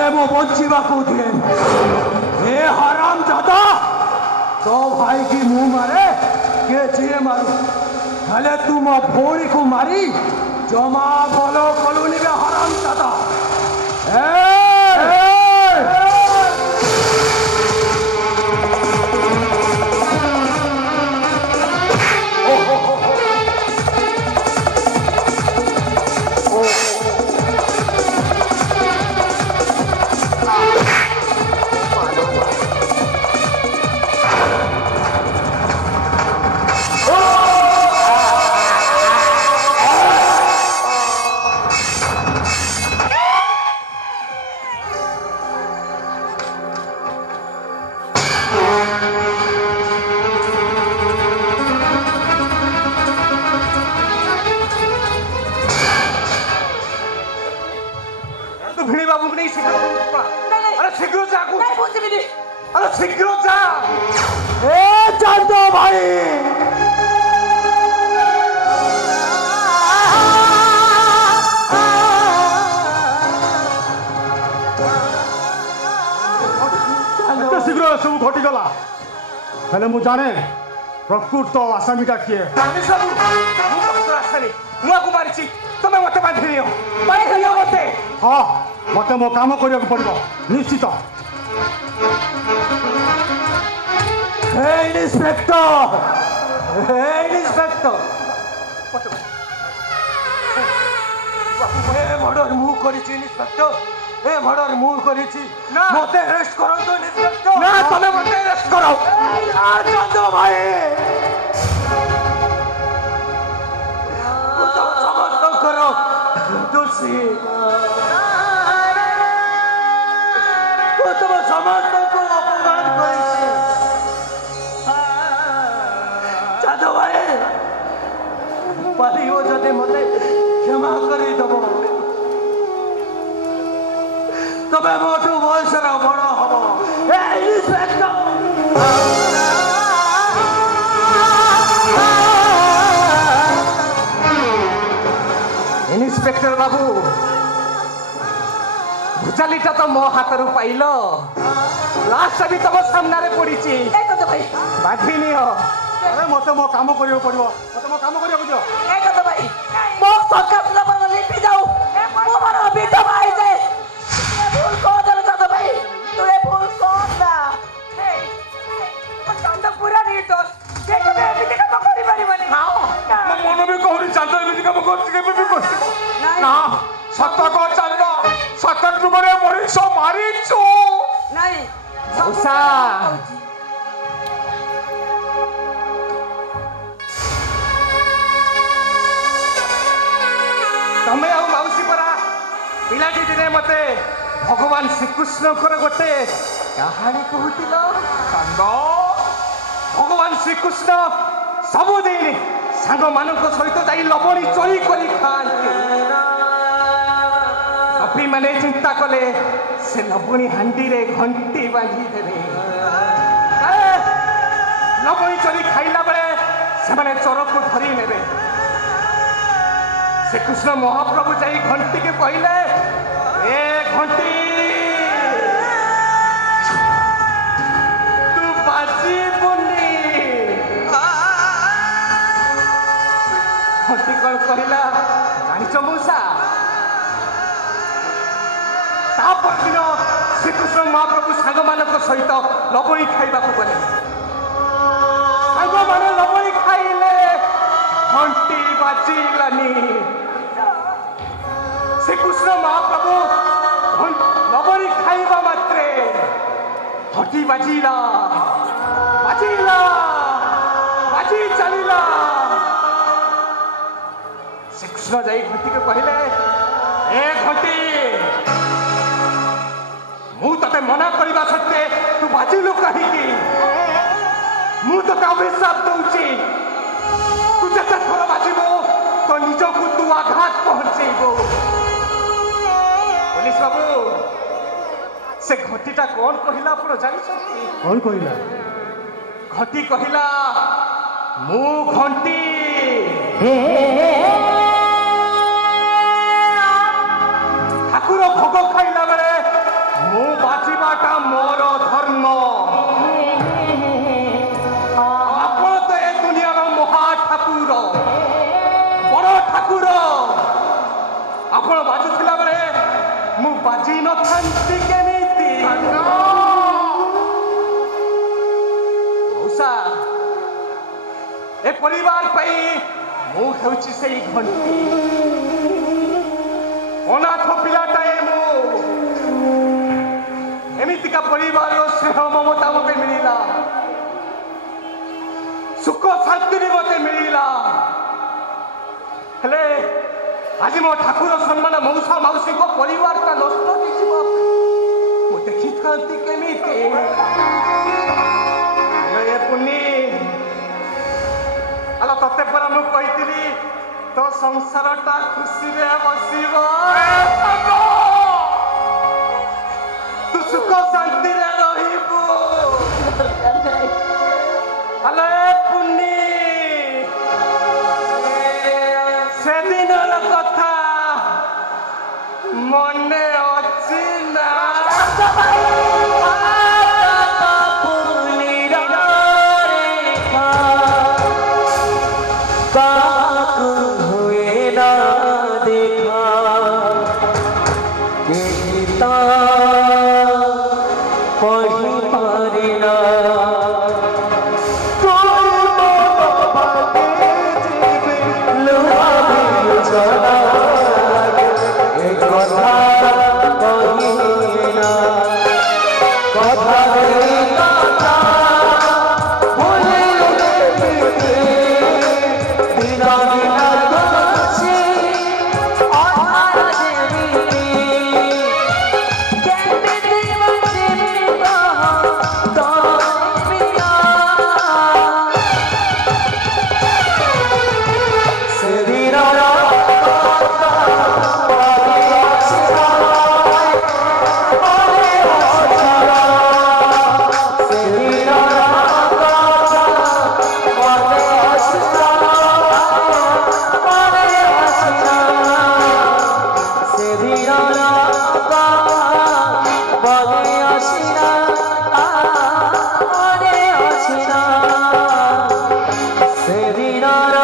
ताले मो बंचिबा को दिए हे हराम जादा तो भाई की मुंह मारे के जिए मारू ताले तू मो भोरी को मारी जमा बोलो कॉलोनी के हराम जादा मु जाने प्रकृत आसामीटा किए तुम्हें मत मते हाँ मत मो काम करने पड़ो निश्चित मर्डर मु करिछि इंस्पेक्टर ए मर्डर मु करिछि मते अरेस्ट करो तो इंस्पेक्टर ना तमे मते अरेस्ट करो चंदो भाई तो समझ करो दोषी तो समझ को अपमान करिछि चंदो भाई पारियो जदे मते क्षमा करी दबो तबे मोटू बयस बड़ हम इंस्पेक्टर बाबू भुचालीटा तो मो हाथ रू पाइल लास्ट भी तुम सामने पड़ी बाधिनी हो मत मो काम करियो पड़ियो मत मो काम करियो दियो ए कत भाई मो सरकार नंबर लिपि जाऊ मो मारो बेटा भाई जे भूल को दल कत भाई तू भूल को ना हे चांद पूरा निर्दोष जे कबे एमिति काम करि पारि बनी हां मो मन भी कहूनी चांद एमिति काम करछि के भी कर ना सत्य को चांद सत्य तुमरे मरीच मारिछु नहीं मौसा तमें आ मौसी परा पिलाटी दिने मते भगवान श्रीकृष्ण गोटे कहानी कहूल चंद भगवान श्रीकृष्ण सबुदिन सांग मान सहित जा लवणी चोरी कर खाते कपी माने चिंता कले से लवणी हांडी रे घंटी बांधी देवे लवणी चोरी खाइला बेले से चोर को धरी नेबे श्रीकृष्ण महाप्रभु जाई घंटी के कहले ए घंटी तू बाजी बुनी घंटी कौन कहला जानिच मौसा तापरदिन श्रीकृष्ण महाप्रभु सांग मान सहित लवणी खाइबा को गले सांग माने लवणी खाइले घंटी बाजिलानी श्रीकृष्ण महाप्रभु लवणी खाइबा मात्रे घंटी बाजिला बाजिला बाजी चलिला श्रीकृष्ण जाई घंटी के कहले ए घंटी मु तते मना करबा सत्ते तू बाजिलु कहीं मु तो अभिशाप दूची तू जते थोड़ा बाजिबो तो निज को तू आघात पहुंचेबो पुलिस बाबू से घंटीटा कौन कहला आप जानी कौन कहला घंटी कहला मु घंटी ठाकुर भोग खाइला बेले मौसा ए परिवार पाई मु हेउची सेई घंटी अनाथ पिलाटाए मु एमितिका परिवार स्नेह ममता मते मिलिला सुख शांति मते मिलिला हेले आज मो ठाकुर सम्मान मौसा मौसी को परिवार का नष्ट दिखिबो मु देखि थांती केमिति ए पुन्नी आला तते पर मु कहितली तो संसारटा खुशी रे बसिबो तू सुख शांति रे रहिबो आला पुन्नी से दिनर कथा मने अछि ना Sedinara